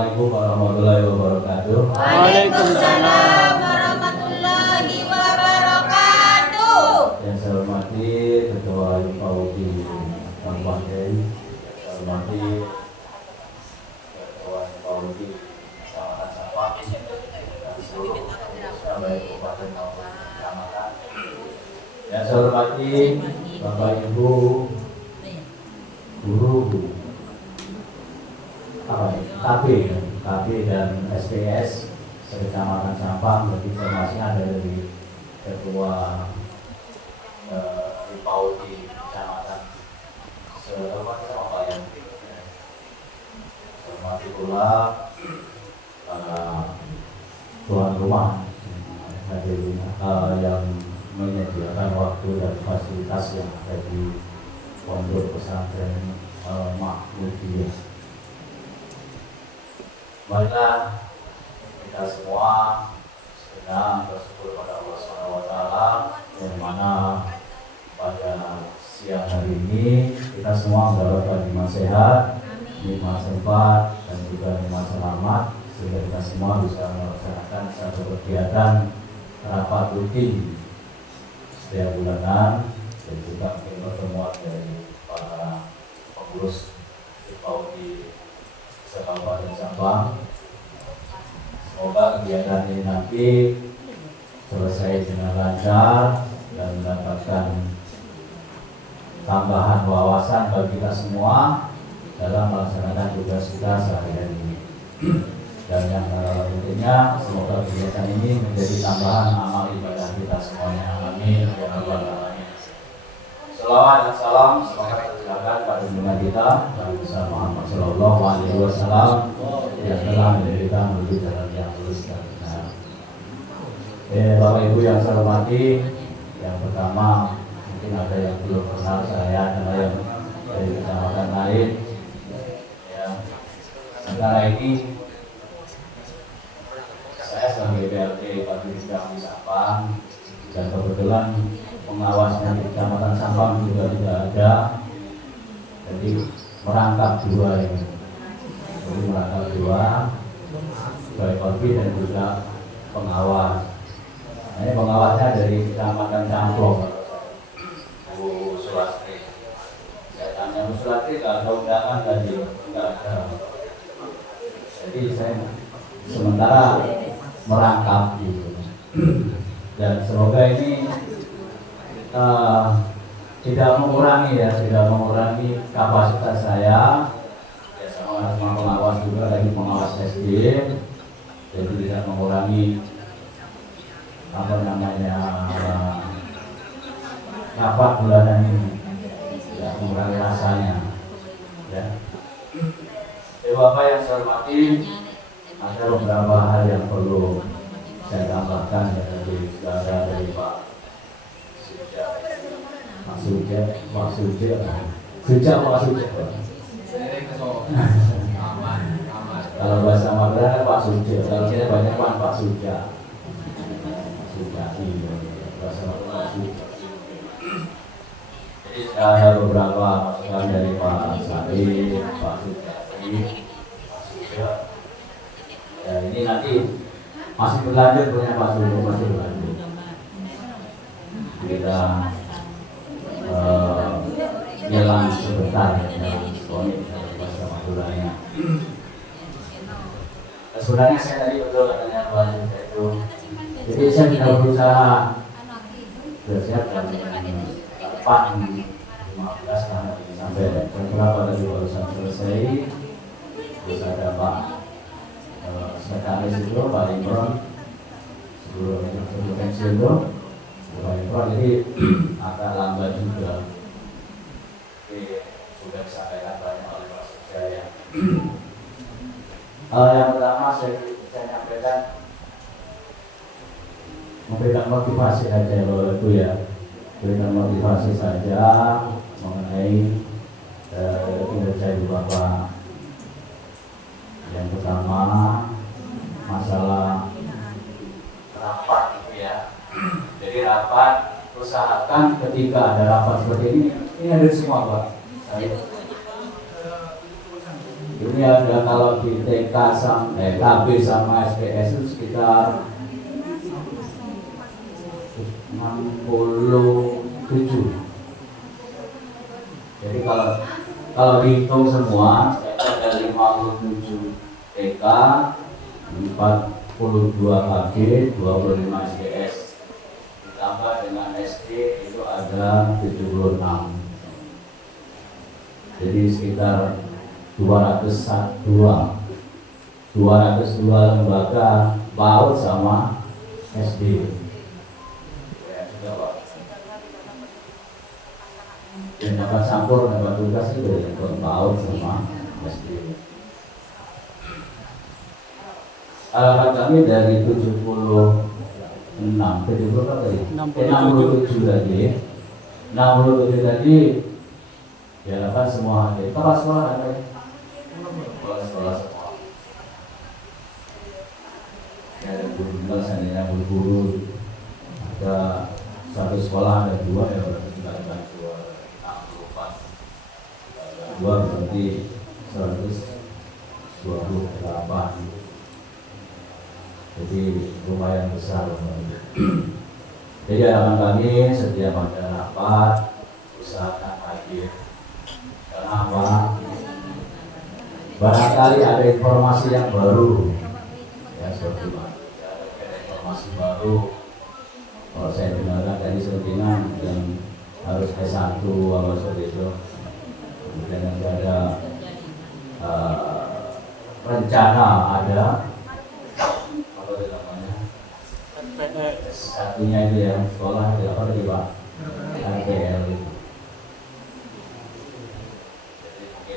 Assalamualaikum warahmatullahi wabarakatuh. Waalaikumsalam warahmatullahi wabarakatuh. Yang saya hormati Ketua Paudi Kabupaten, saya hormati Ketua Paudi Kecamatan Sampang, dan seluruh Surabaya Kabupaten maupun Kecamatan. Yang saya hormati Bapak Ibu guru KB dan SPS Kecamatan Sampang, lebih informasinya ada dari Ketua Paudi Kecamatan Surabaya. Hormati pula tuan rumah yang menyediakan waktu dan fasilitas yang ada di Pondok Pesantren Mahmudiyah. Baiklah, kita semua sedang bersyukur pada Allah SWT yang mana pada siang hari ini kita semua mendapatkan nikmat sehat, nikmat sempat, dan juga nikmat selamat, sehingga kita semua bisa melaksanakan satu kegiatan rapat rutin setiap bulanan dan juga pertemuan dari para pengurus Paudi Kabupaten Sampang. Semoga kegiatan ini nanti selesai dengan lancar dan mendapatkan tambahan wawasan bagi kita semua dalam melaksanakan tugas kita sehari-hari ini. Dan yang tentunya semoga kegiatan ini menjadi tambahan amal ibadah kita semuanya. Amin ya rabbal alamin. Salawat dan salam semoga tercurahkan pada junjungan kita Nabi Muhammad Sallallahu Alaihi Wasallam yang telah menjadikan menuju jalan yang lurus dan benar. Bapak Ibu yang saya hormati, yang pertama mungkin ada yang belum kenal saya, ada yang dari kecamatan lain. Ya, sementara ini saya sebagai BLT Paudi Sampang, dan kebetulan pengawasnya di Kecamatan Sampang juga tidak ada, jadi merangkap dua ini. Jadi merangkap dua, baik Paudi dan juga pengawas. Nah, ini pengawasnya dari Kecamatan Camplong, Bu Sulastri. Saya tanya Bu Sulastri, kalau ada undangan tadi nggak ada. Jadi saya sementara merangkap gitu. Dan semoga ini tidak mengurangi kapasitas saya. Ya, sama pengawas juga, lagi pengawas SD, jadi tidak mengurangi rapat bulanan ini, tidak mengurangi rasanya. Ya. Bapak yang saya hormati, ada beberapa hal yang perlu saya tambahkan dari Pak Kalau bahasa Madura Pak Suja, kalau saya banyak Pak Suja. Bahasa Madura Pak Suja. Jadi ada beberapa masukan dari Pak Sadi, Pak Suja. Ya, ini nanti masih berlanjut punya Pak Suja, masih berlanjut. Kita jalan sebentar dalam sekolah bahasa Maduranya. Sebenarnya saya tadi betul katanya Pak Suja itu. Jadi saya tidak berusaha bersiap dan Pak 15 sampai berapa tadi barusan selesai. Terus ada Pak sekretaris itu Pak Imron sebelum pensiun itu Pak Imron, jadi agak lambat juga. Tapi sudah disampaikan banyak oleh Pak Sujaya. Yang pertama saya nyampaikan memberikan motivasi saja Bapak Ibu ya, berikan motivasi saja mengenai kinerja Ibu Bapak. Yang pertama masalah rapat itu ya. Jadi rapat, usahakan ketika ada rapat seperti ini hadir semua Pak. Ini ada kalau di TK sama KB sama SPS itu sekitar 67. Jadi kalau dihitung semua ada 57 TK, 42 KB, 25 SPS. Ditambah dengan SD itu ada 76. Jadi sekitar 202 lembaga PAUD sama SD. Dan dapat campur, dapat tugas itu dari PAUD sama SD. Alamat kami dari 67 tadi. 67 tadi diharapkan semua hadir. Kepala sekolah ada ya? Kepala sekolah semua. Ada guru, seandainya guru, ada satu sekolah ada 2 ya, berarti kita ada 64. 2 berarti 128. Jadi lumayan besar. Jadi harapan kami setiap ada rapat usahakan hadir. Kenapa? Barangkali ada informasi yang baru, ya seperti ada informasi baru. Kalau saya dengarkan tadi sepertinya yang harus S1 atau seperti itu. Kemudian nanti ada rencana ada apa namanya? Satunya itu yang sekolah itu apa tadi Pak? RPL itu.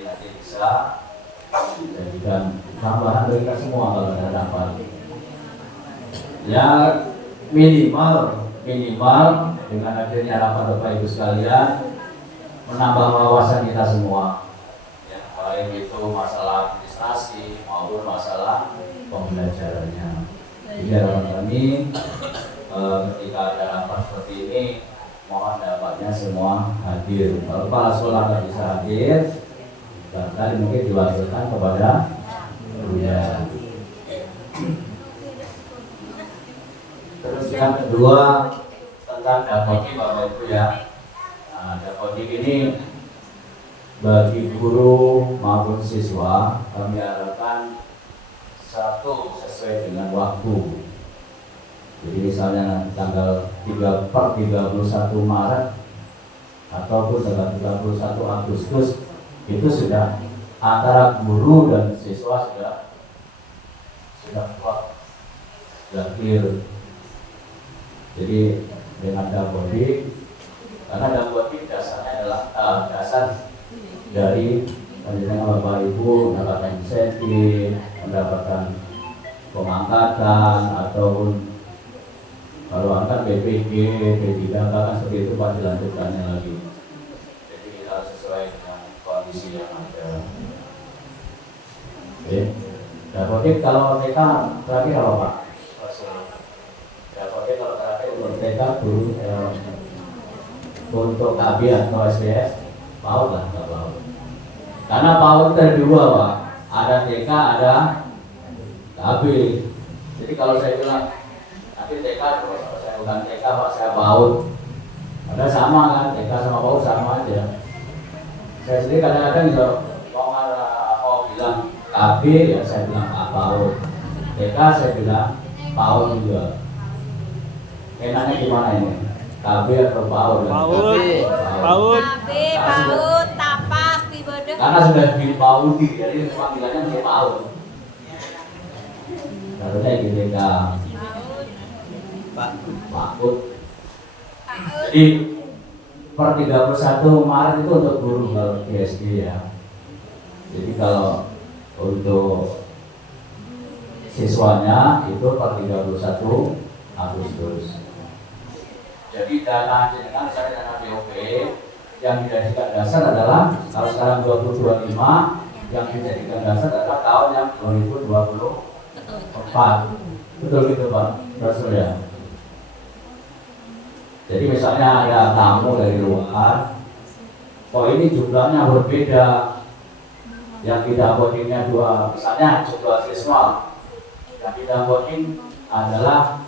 Nanti bisa dijadikan tambahan dari kita semua kalau ada rapat. Ya minimal dengan adanya rapat Bapak Ibu sekalian menambah wawasan kita semua. Ya, baik itu masalah administrasi maupun masalah pembelajarannya. Jadi harapan kami ketika ada rapat seperti ini mohon dapatnya semua hadir. Kalau kepala sekolah nggak bisa hadir, tadi mungkin diwakilkan kepada gurunya. Terus yang kedua tentang dapodik Bapak Ibu ya. Nah, dapodik ini bagi guru maupun siswa kami harapkan satu sesuai dengan waktu. Jadi misalnya tanggal 31 Maret ataupun tanggal 31 Agustus itu sudah antara guru dan siswa sudah kuat, sudah clear. Jadi dengan dapodik, karena dapodik dasarnya adalah dasar dari pendidikan Bapak Ibu mendapatkan insentif, mendapatkan pengangkatan ataupun kalau angkat BPG, P3 kan seperti itu pasti lanjutkannya lagi. Jadi kita sesuai dengan kondisi yang ada. Oke. Dapodik kalau TK terakhir apa Pak? Dapodik kalau terakhir untuk TK dulu untuk KB atau SPS PAUD lah, nggak PAUD. Karena PAUD itu ada 2 Pak. Ada TK, ada KB. Jadi kalau saya bilang nanti TK terus saya bukan TK Pak, saya PAUD. Ada sama kan, TK sama PAUD sama aja. Saya sendiri kadang-kadang bisa mau bilang KB ya saya bilang PAUD. TK saya bilang PAUD juga. Enaknya gimana ini? KB atau PAUD? PAUD. PAUD. PAUD, tapas, pibodeh. Karena sudah di PAUD, jadi panggilannya masih PAUD. Harusnya gitu TK. PAUD. Jadi per 31 Maret itu untuk guru kalau di SD ya. Jadi kalau untuk siswanya itu per 31 Agustus. Jadi dana jenengan saya dana BOP yang dijadikan dasar adalah kalau sekarang 2025 yang dijadikan dasar adalah tahun yang 2024. Betul gitu Pak Rasul ya. Jadi misalnya ada tamu dari luar, oh ini jumlahnya berbeda, yang tidak votingnya dua, misalnya jumlah siswa yang tidak voting adalah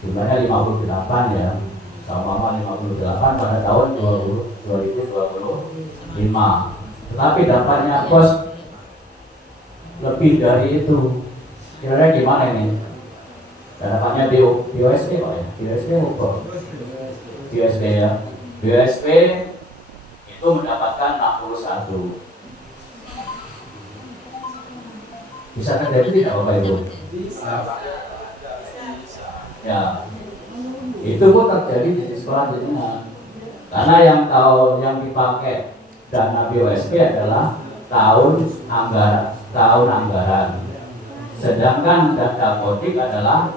jumlahnya 58 ya, sama 58 pada tahun 2025. Tetapi dapatnya bos lebih dari itu, kira-kira gimana ini? Dapatnya BOSP Pak ya, BOSP apa? BOSP ya, BOSP itu mendapatkan 61. Bisa terjadi tidak Bapak Ibu? Ya, itu pun terjadi di sekolah jenengan. Karena yang dipakai dana BOSP adalah tahun anggaran. Sedangkan dana voting adalah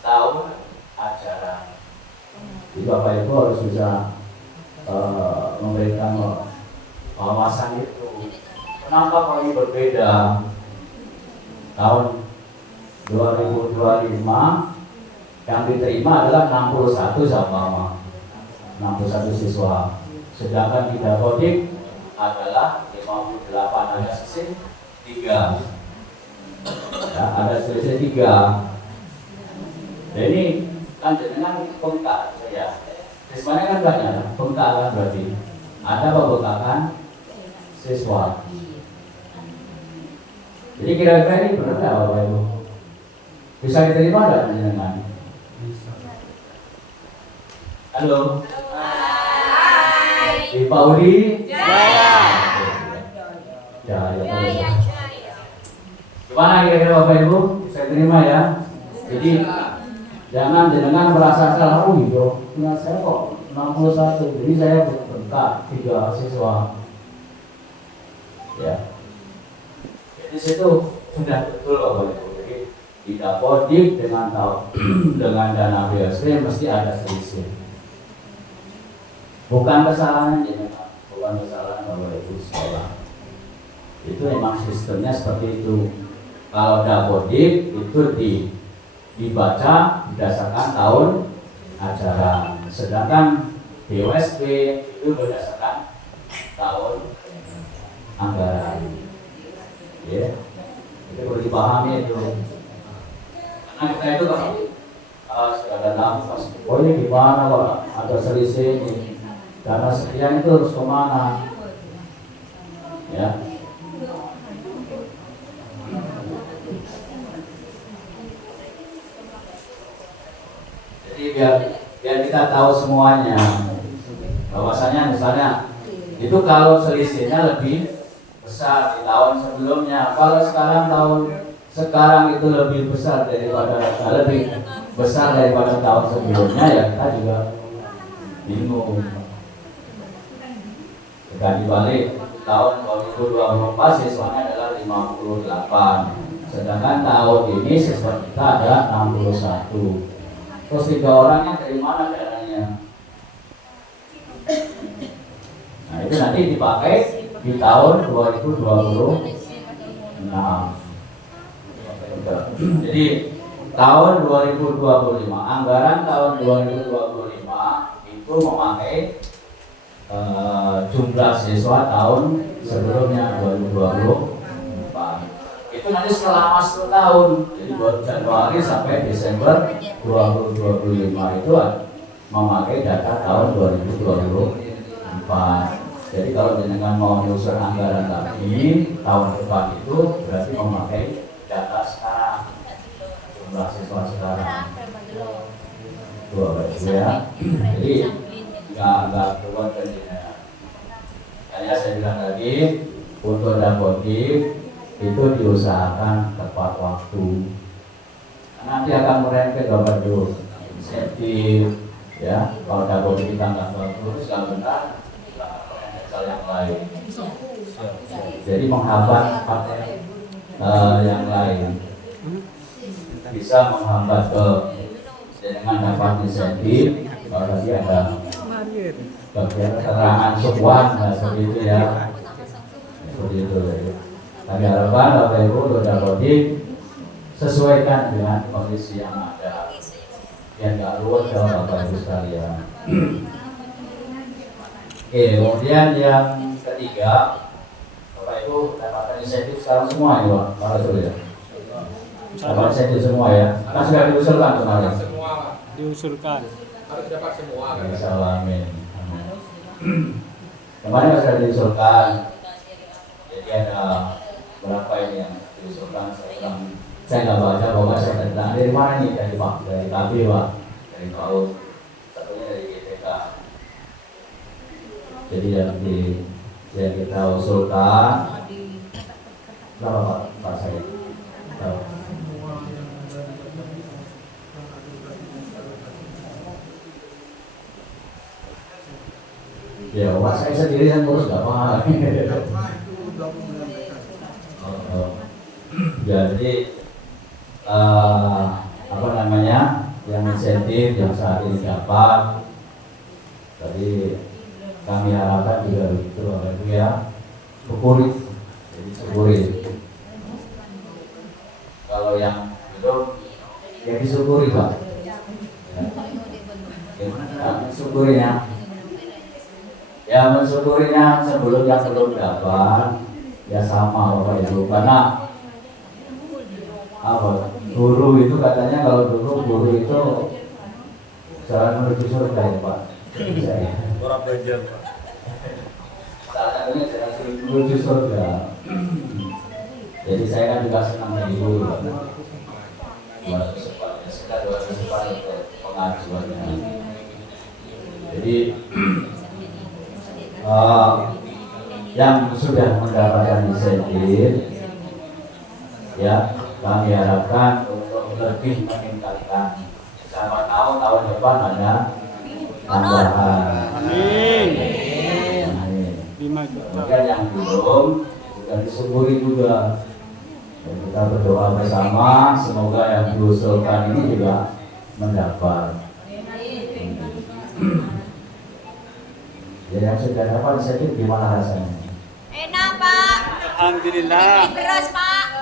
tahun ajaran. Jadi Bapak Ibu harus bisa memberikan wawasan itu. Kenapa kok ini berbeda? Tahun 2025 yang diterima adalah 61 sama 61 siswa. Sedangkan tidak voting adalah 58, ada selisih 3. Ya, ada selisih 3. Dan ini kan jenengan pengkak ya. Siswanya kan banyak, pengkak kan berarti ada pembengkakan siswa. Jadi kira-kira ini benar nggak Bapak Ibu? Bisa diterima nggak jenengan? Halo. Hai. Pak Udi. Jaya. Jaya. Gimana kira-kira Bapak Ibu? Bisa terima ya? Jadi jangan jenengan merasa salah. Oh iya, ingat saya kok 61. Jadi saya bentak 3 siswa. Ya. Di situ sudah betul Bapak Ibu. Jadi tidak voting dengan dana BOSP mesti ada selisih. Bukan kesalahan jenengan, bukan kesalahan Bapak Ibu sekolah. Itu memang sistemnya seperti itu. Kalau ada voting itu dibaca berdasarkan tahun ajaran. Sedangkan BOSP itu berdasarkan tahun anggaran. Ya, itu perlu dipahami itu. Karena kita itu kan ada nafas. Oh ini gimana Pak? Ada selisih ini. Dana sekian itu harus kemana? Ya. Jadi biar kita tahu semuanya. Bahwasanya misalnya itu kalau selisihnya lebih besar di tahun sebelumnya. Kalau sekarang itu lebih besar daripada tahun sebelumnya, ya kita juga bingung. Jika dibalik tahun 2024 siswanya adalah 58, sedangkan tahun ini siswa kita ada 61. Terus 3 orangnya dari mana dananya? Nah itu nanti dipakai di tahun 2026. Jadi tahun 2025, anggaran tahun 2025 itu memakai jumlah siswa tahun sebelumnya 2024. Itu nanti selama 10 tahun. Jadi dari Januari sampai Desember 2025 itu memakai data tahun 2024. Jadi kalau jenengan mau menyusun anggaran tadi tahun depan itu berarti memakai data sekarang, jumlah siswa sekarang. Ya. Jadi nggak keluar dari ya saya bilang tadi untuk dapodik itu diusahakan tepat waktu. Nanti akan merembet Bapak Ibu insentif ya. Kalau dapodik kita nggak bagus nggak benar, yang lain. Jadi menghambat yang lain, bisa menghambat dengan dapat insentif. Kalau tadi ada keterangan sukuan seperti itu ya, seperti itu. Kami harapkan Bapak Ibu untuk dapodik sesuaikan dengan kondisi yang ada, yang nggak ruwet dalam Bapak Ibu sekalian. Oke, kemudian yang ketiga, Bapak Ibu dapatkan insentif sekarang semua ya Pak, Pak Rasul ya. Dapat insentif semua ya. Kan sudah diusulkan kemarin. Semua Pak. Diusulkan. Harus dapat semua kan. Insyaallah amin. Kemarin kan sudah diusulkan. Jadi ada berapa ini yang diusulkan saya nggak baca bahwa saya tentang dari mana nih, dari Pak, dari KB Pak, dari PAUD, satunya dari GTK. Jadi yang kita usulkan berapa Pak saya? Berapa? Ya, Pak saya sendiri yang ngurus nggak paham. Jadi apa namanya, yang insentif yang saat ini dapat, tadi kami harapkan juga begitu Bapak Ibu ya, syukuri, jadi syukuri. Kalau yang belum, ya disyukuri Pak. Ya, mensyukurinya. Ya mensyukurinya sebelum yang belum dapat, ya sama Bapak Ibu, karena apa, guru itu katanya kalau dulu guru itu jalan menuju surga ya Pak. Orang belajar Pak. Salah satunya jalan menuju surga. Jadi saya kan juga senang ibu buat kesempatan, sekitar 2 kesempatan untuk pengajuannya. Jadi yang sudah mendapatkan insentif, ya kami harapkan untuk lebih meningkatkan. Siapa tahu tahun depan ada tambahan. Amin. Amin. 5 juta. Kemudian yang belum sudah disyukuri juga. Dan kita berdoa bersama semoga yang diusulkan ini juga mendapat. Jadi yang sudah dapat insentif gimana rasanya? Enak Pak. Alhamdulillah. Beras Pak.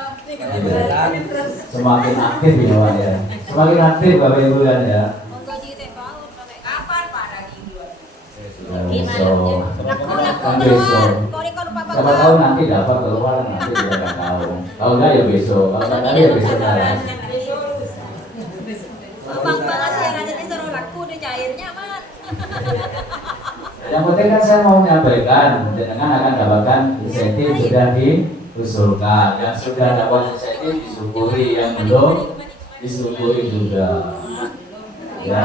Semakin aktif ya Pak ya. Semakin aktif Bapak Ibu kan ya. Monggo di PAUD pakai kapan Pak daging dua? Ya, besok. Laku Kan keluar. besok. Kori Pak. Siapa tahu nanti dapat keluar, nanti kita nggak tahu. Kalau enggak ya besok. Kalau enggak ya besok lah. Bang banget ya aja disuruh laku di cairnya Mas. Yang penting kan saya mau menyampaikan, dengan akan dapatkan insentif sudah diusulkan, yang sudah dapat insentif disyukuri, yang belum disyukuri juga. Ya,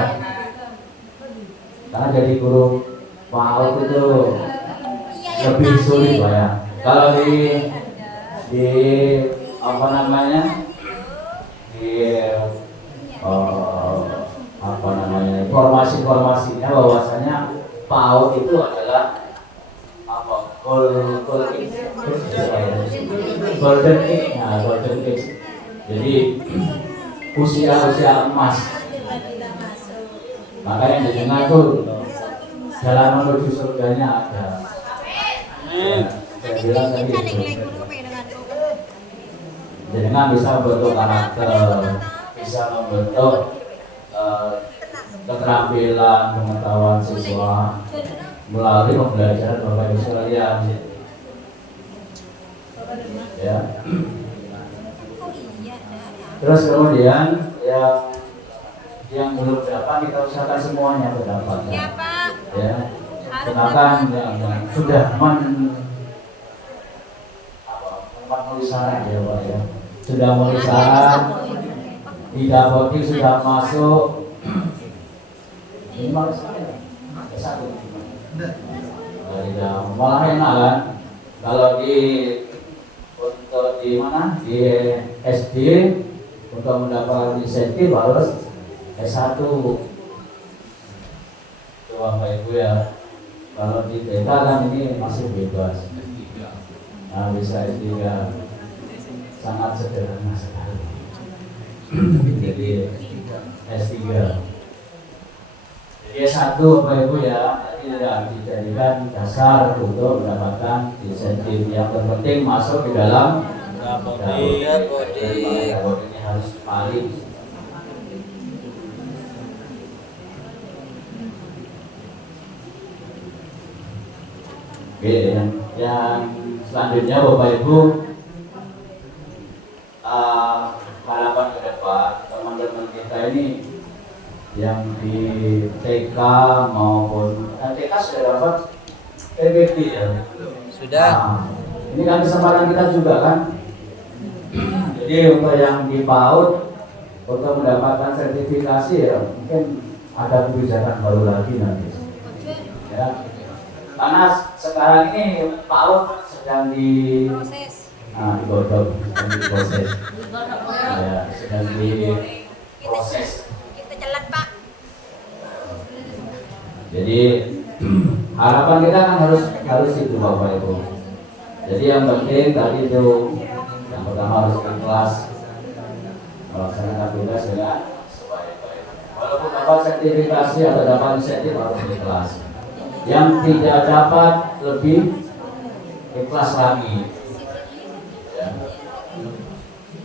karena jadi guru PAUD itu lebih sulit Pak ya. Kalau di apa namanya, di apa namanya, informasinya bahwasanya PAUD itu adalah apa, golden age, nah, golden age. Jadi usia emas. Makanya yang didengar tuh jalan menuju surganya ada. Amin. Saya bilang tadi, jenengan bisa membentuk karakter, bisa membentuk keterampilan pengetahuan siswa melalui pembelajaran Bapak Ibu sekalian. Ya. Terus kemudian ya yang belum dapat kita usahakan semuanya berdapat. Ya Pak. Ya. Silakan yang sudah memenuhi syarat ya Pak ya. Sudah memenuhi syarat, didapati sudah masuk. Ini malah satu. Malah enak kan? Kalau untuk di mana? Di SD untuk mendapatkan insentif harus S1. Coba Bapak Ibu ya. Kalau di TK kan ini masih bebas. Nah, bisa S3 sangat sederhana sekali. Jadi S3. Jadi S1 Bapak Ibu ya, tidak dijadikan dasar untuk mendapatkan insentif. Yang terpenting masuk di dalam dapur. Jadi dapur ini harus paling. Oke, yang selanjutnya Bapak Ibu, harapan ke depan teman-teman kita ini yang di TK maupun TK sudah dapat TBK ya? Sudah. Ini kan kesempatan kita juga kan. Jadi untuk yang di PAUD untuk mendapatkan sertifikasi ya mungkin ada kebijakan baru lagi nanti. Ya. Karena sekarang ini PAUD sedang Proses. digodok, sedang diproses. Ya, sedang diproses. Kita jalan Pak. Jadi harapan kita kan harus itu Bapak Ibu. Jadi yang penting tadi itu yang pertama harus ikhlas melaksanakan tugas dengan sebaik-baik. Walaupun dapat sertifikasi atau dapat insentif harus ikhlas. Yang tidak dapat lebih ikhlas lagi. Ya.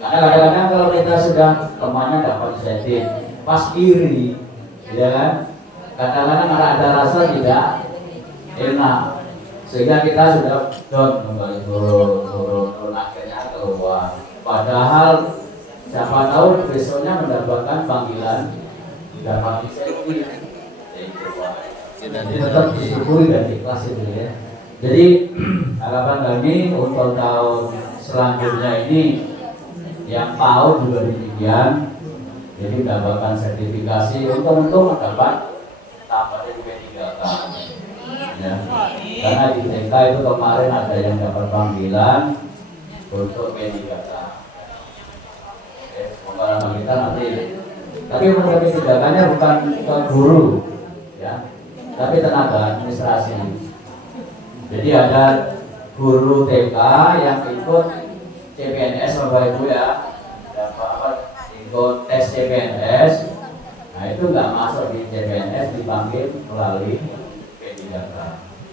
Karena kadang-kadang kalau kita sudah temannya dapat insentif, pas iri, ya kan? Kadang-kadang ada rasa tidak enak, sehingga kita sudah down kembali turun akhirnya keluar. Padahal siapa tahu besoknya mendapatkan panggilan dapat insentif. Jadi tetap disyukuri dan ikhlas itu ya. Jadi harapan kami untuk tahun selanjutnya ini yang tahu juga demikian. Jadi mendapatkan sertifikasi untuk mendapat tambah dari P3K. Ya. Karena di TK itu kemarin ada yang dapat panggilan untuk P3K. Pengalaman kita nanti. Tapi untuk P3K-nya bukan guru, ya, tapi tenaga administrasi. Jadi ada guru TK yang ikut CPNS Bapak Ibu ya, ikut tes CPNS. Nah itu nggak masuk di CPNS, dipanggil melalui P3K.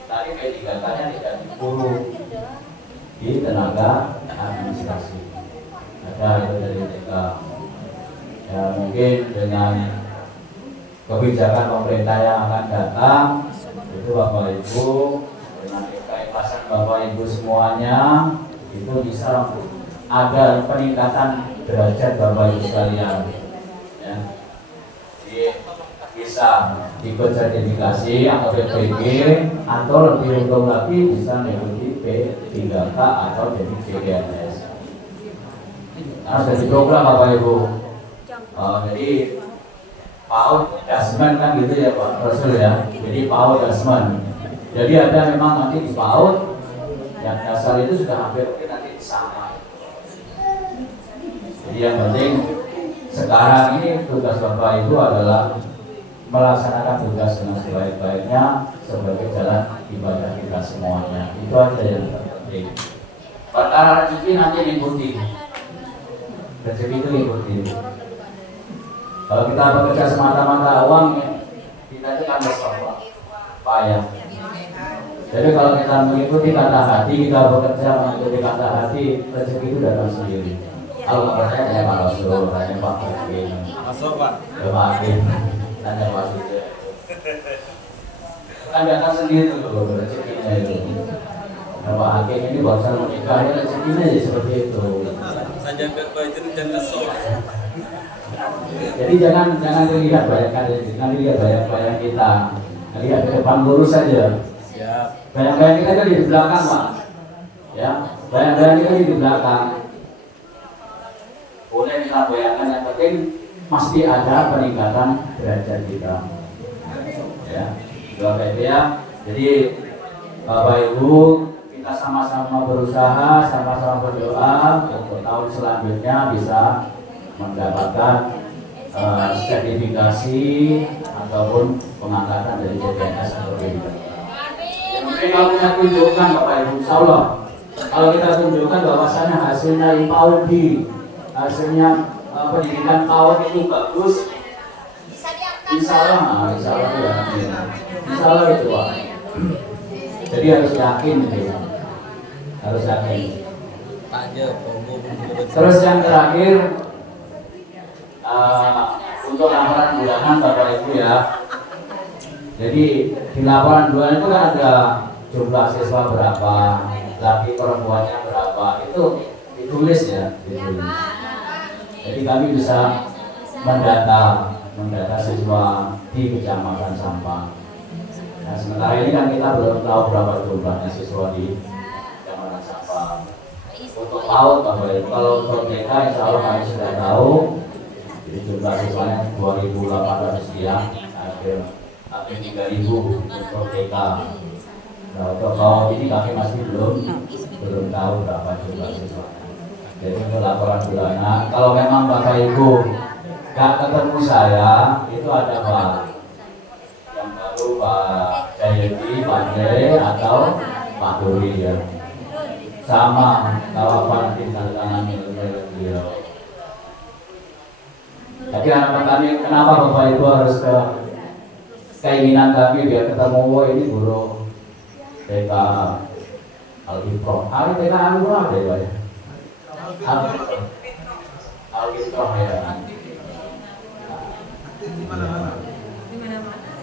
Tadi P3K-nya tidak dipuru di tenaga administrasi. Ada itu dari TK. Ya mungkin dengan kebijakan pemerintah yang akan datang itu Bapak Ibu dengan keikhlasan Bapak Ibu semuanya itu bisa ada peningkatan derajat Bapak Ibu sekalian. Ya. Bisa ikut sertifikasi atau PPG atau lebih untung lagi bisa mengikuti P3K atau jadi CPNS. Nah, sudah program Bapak Ibu. Jadi PAUD dasman kan gitu ya Pak Rasul ya. Jadi PAUD dasman. Jadi ada memang nanti di PAUD yang dasar itu sudah hampir mungkin nanti sama. Jadi yang penting sekarang ini tugas Bapak Ibu adalah melaksanakan tugas dengan sebaik-baiknya sebagai jalan ibadah kita semuanya. Itu aja yang penting. Perkara rezeki nanti diikuti. Rezeki itu ikuti. Kalau kita bekerja semata-mata uang, kita itu kan bersorak, payah. Jadi kalau kita mengikuti kata hati, kita bekerja mengikuti kata hati, rezeki itu datang sendiri. Kalau nggak percaya tanya Pak Rasul, tanya Pak Hakim. Masuk Pak. Pak Hakim, tanya Pak Hakim. Kan datang sendiri tuh rezekinya itu. Nah, Pak Hakim ini barusan menikah, rezekinya ya seperti itu. Saja ke baju jangan sholat. Jadi jangan dilihat bayang-bayang kita, lihat ke depan lurus saja. Siap. Bayang-bayang kita kan di belakang Pak, ya. Bayang-bayang kita di belakang. Boleh kita bayangkan, yang penting pasti ada peningkatan derajat kita. Ya, doa ya. Jadi Bapak Ibu kita sama-sama berusaha, sama-sama berdoa untuk tahun selanjutnya bisa mendapatkan sertifikasi ataupun pengangkatan dari CPNS atau PPG. Mungkin kalau kita tunjukkan Bapak Ibu, Insya Allah kalau kita tunjukkan bahwasannya hasilnya PAUD, hasilnya pendidikan PAUD itu bagus, Insya Allah ya, Insya Allah itu Pak. Jadi harus yakin gitu, harus yakin. Terus yang terakhir untuk laporan bulanan Bapak Ibu ya. Jadi di laporan bulanan itu kan ada jumlah siswa berapa, laki perempuannya berapa, itu ditulis ya, ditulis. Jadi kami bisa mendata siswa di Kecamatan Sampang. Nah, sementara ini kan kita belum tahu berapa jumlahnya siswa di Kecamatan Sampang. Untuk PAUD, kalau untuk TK insya Allah kami sudah tahu. Jadi jumlah siswanya 2.800 sekian, hampir 3.000 untuk TK. Nah, untuk PAUD ini kami masih belum tahu berapa jumlah siswanya. Jadi untuk laporan bulanan, kalau memang Bapak Ibu nggak ketemu saya, itu ada Pak yang baru, Pak Jayadi, Pak Jaya, atau Pak Duri ya. Sama, kalau apa nanti tanda tangan beliau. Jadi harapan kami, kenapa Bapak Ibu harus ke keinginan kami biar ketemu, oh ini guru TK Al-Iqra. TK Al-Iqra deh Pak ya. Al-Iqra ya.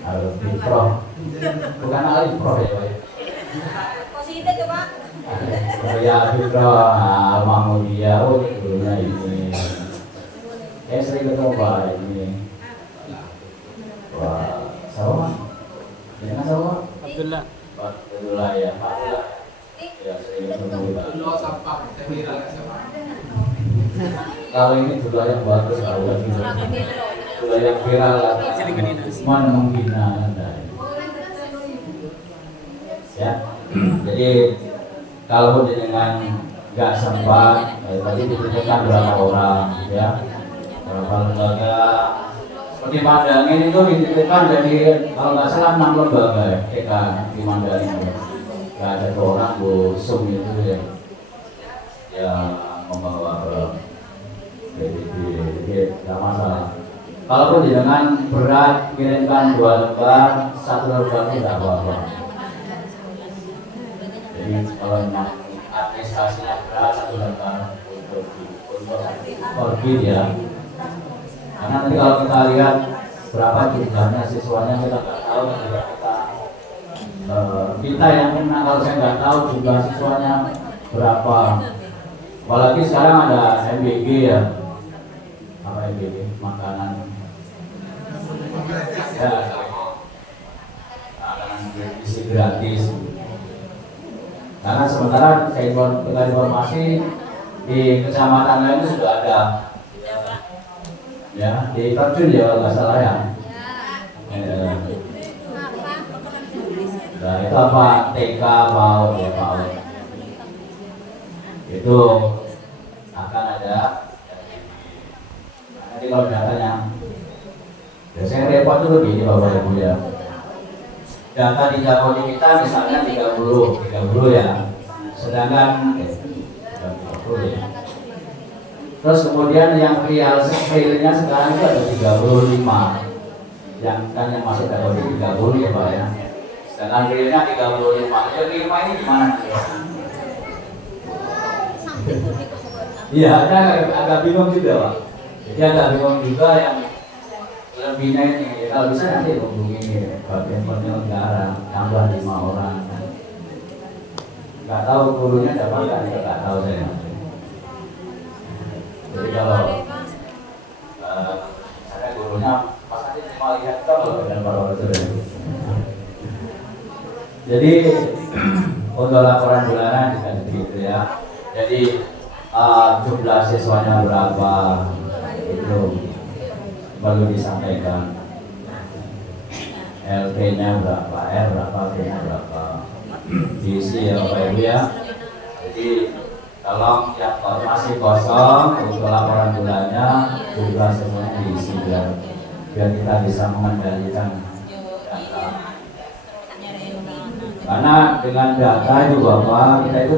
Al-Iqra. Bukan Al-Iqra ya Pak ya. Positif tuh Pak. Ya Al-Iqra, Al-Mahmudiyah, oh ini gurunya ini. Sering ketemu Pak ini. Wah, sama. Dengan sama? Abdullah. Abdullah ya, Abdullah. Ya, sering ketemu Pak. Kalau ini juga yang bagus, kalau juga yang viral lah. Cuman menghina Anda. Ya, jadi kalau dengan nggak sempat, tadi ditentukan berapa orang, ya. Berapa lembaga seperti Mandangin itu dititipkan jadi kalau nggak salah 6 lembaga ya TK di Mandangin. Nggak ada 2 orang Bu Sum itu ya membawa ke jadi nggak masalah. Kalaupun dengan berat kirimkan 2 lembar, 1 lembar tidak apa-apa. Jadi kalau administrasinya berat 1 lembar untuk orbit ya. Karena nanti kalau kita lihat berapa jumlahnya siswanya kita nggak tahu, kita yang kena kalau saya nggak tahu jumlah siswanya berapa. Apalagi sekarang ada MBG ya, apa MBG, makanan ya, makanan gizi gratis. Karena sementara saya informasi di kecamatan lain itu sudah ada. Ya, di Terjun ya kalau nggak salah ya. Nah itu apa? TK PAUD ya PAUD. Itu akan ada. Nanti kalau datanya, biasanya repot dulu gini Bapak Ibu ya. Data di Jakarta kita misalnya 30 ya. Sedangkan 30 ya. Terus kemudian yang realnya sekarang itu ada 35. Yang kan yang masuk kategori 30 ya Pak ya. Sedangkan realnya 35. Jadi 5 ini gimana? Iya, agak bingung juga Pak. Jadi agak bingung juga yang lebihnya ini. Kalau bisa nanti hubungi bagian penyelenggara tambah 5 orang. Nggak tahu gurunya dapat nggak tahu saya. Jadi kalau misalnya gurunya pas nanti cuma lihat kalau dengan para itu. Jadi untuk laporan bulanan juga begitu ya. Jadi jumlah siswanya berapa itu perlu disampaikan. LP-nya berapa, R berapa, P-nya berapa, diisi ya Bapak Ibu ya. Jadi tolong yang masih kosong untuk laporan bulannya jumlah semuanya diisi biar kita bisa mengendalikan data. Karena dengan data itu Bapak kita itu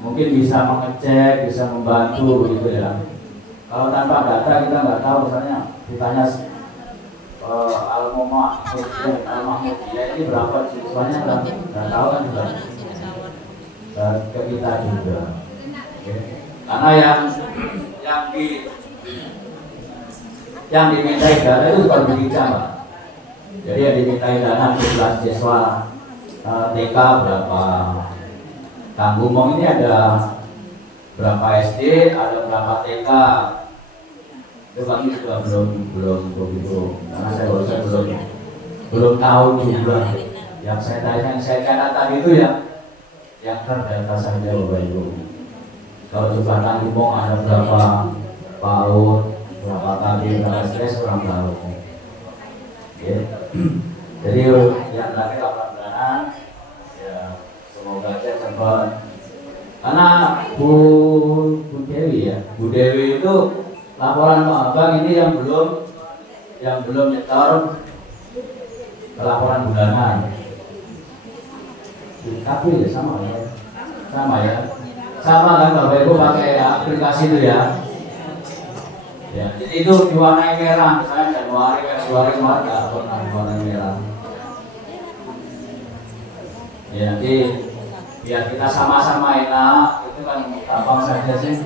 mungkin bisa mengecek, bisa membantu gitu ya. Kalau tanpa data kita nggak tahu, misalnya ditanya Al-Mahmud ya ini berapa siswanya nggak tahu kan juga. Ke kita juga, karena yang dimintai dana itu bukan berbicara Pak. Jadi yang dimintai dana jumlah siswa TK berapa, Tanggumong ini ada berapa SD, ada berapa TK. Itu kami juga belum begitu, karena saya belum tahu juga. Yang saya tanya, saya catat itu yang terdata saja Bapak Ibu. Kalau jumlah Tanggumong ada berapa PAUD, berapa KB, berapa SD, kurang tahu. Ya. Jadi yang tadi 8 bulanan, ya semoga aja cepat. Karena Bu Dewi ya, Bu Dewi itu laporan Pak Abang ini yang belum nyetor laporan bulanan. Tapi ya sama ya, sama kan Bapak Ibu pakai aplikasi itu ya. Ya, jadi itu diwarnai merah, misalnya Januari, Februari, Maret nggak pernah diwarnai merah. Ya, nanti biar kita sama-sama enak, itu kan gampang saja sih.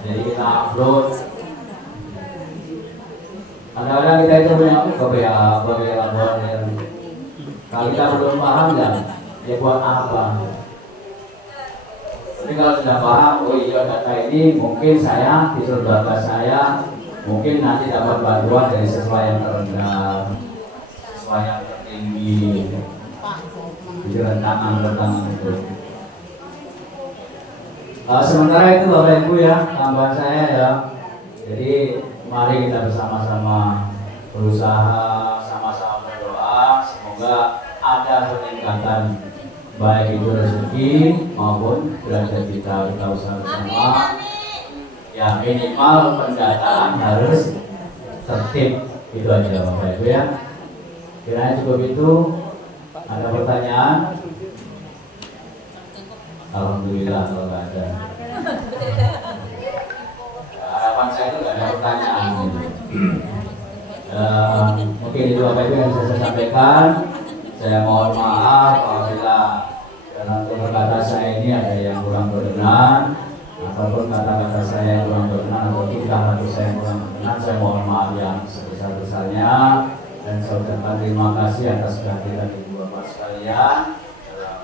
Jadi kita upload. Kadang-kadang kita itu punya beberapa laporan yang kalau kita belum paham ya buat apa? Tapi kalau sudah paham, oh iya data ini mungkin saya di data saya mungkin nanti dapat bantuan dari siswa yang terendah, siswa yang tertinggi, di rentangan itu. Sementara itu Bapak Ibu ya, tambahan saya ya. Jadi mari kita bersama-sama berusaha, sama-sama berdoa, semoga ada peningkatan baik itu rezeki maupun derajat kita usaha bersama. Ya minimal pendataan harus tertib, itu aja Bapak Ibu ya. Kiranya cukup itu. Ada pertanyaan? Alhamdulillah kalau nggak ada. Harapan saya itu nggak ada pertanyaan. Mungkin itu Bapak Ibu yang bisa saya sampaikan. Saya mohon maaf apabila dalam kata saya ini ada yang kurang berkenan, ataupun kata-kata saya yang kurang berkenan, atau tingkah laku saya yang kurang berkenan. Saya mohon maaf yang sebesar-besarnya, dan saya ucapkan terima kasih atas kehadiran Ibu Bapak sekalian dalam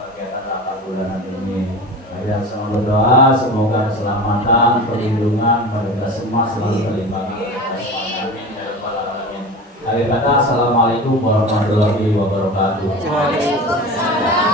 kegiatan 8 bulanan ini. Mari sama berdoa, semoga keselamatan, perlindungan pada kita semua selalu terlimpahkan kepada kita semuanya. Amin ya rabbal alamin. Akhir kata, assalamualaikum warahmatullahi wabarakatuh. Waalaikumsalam.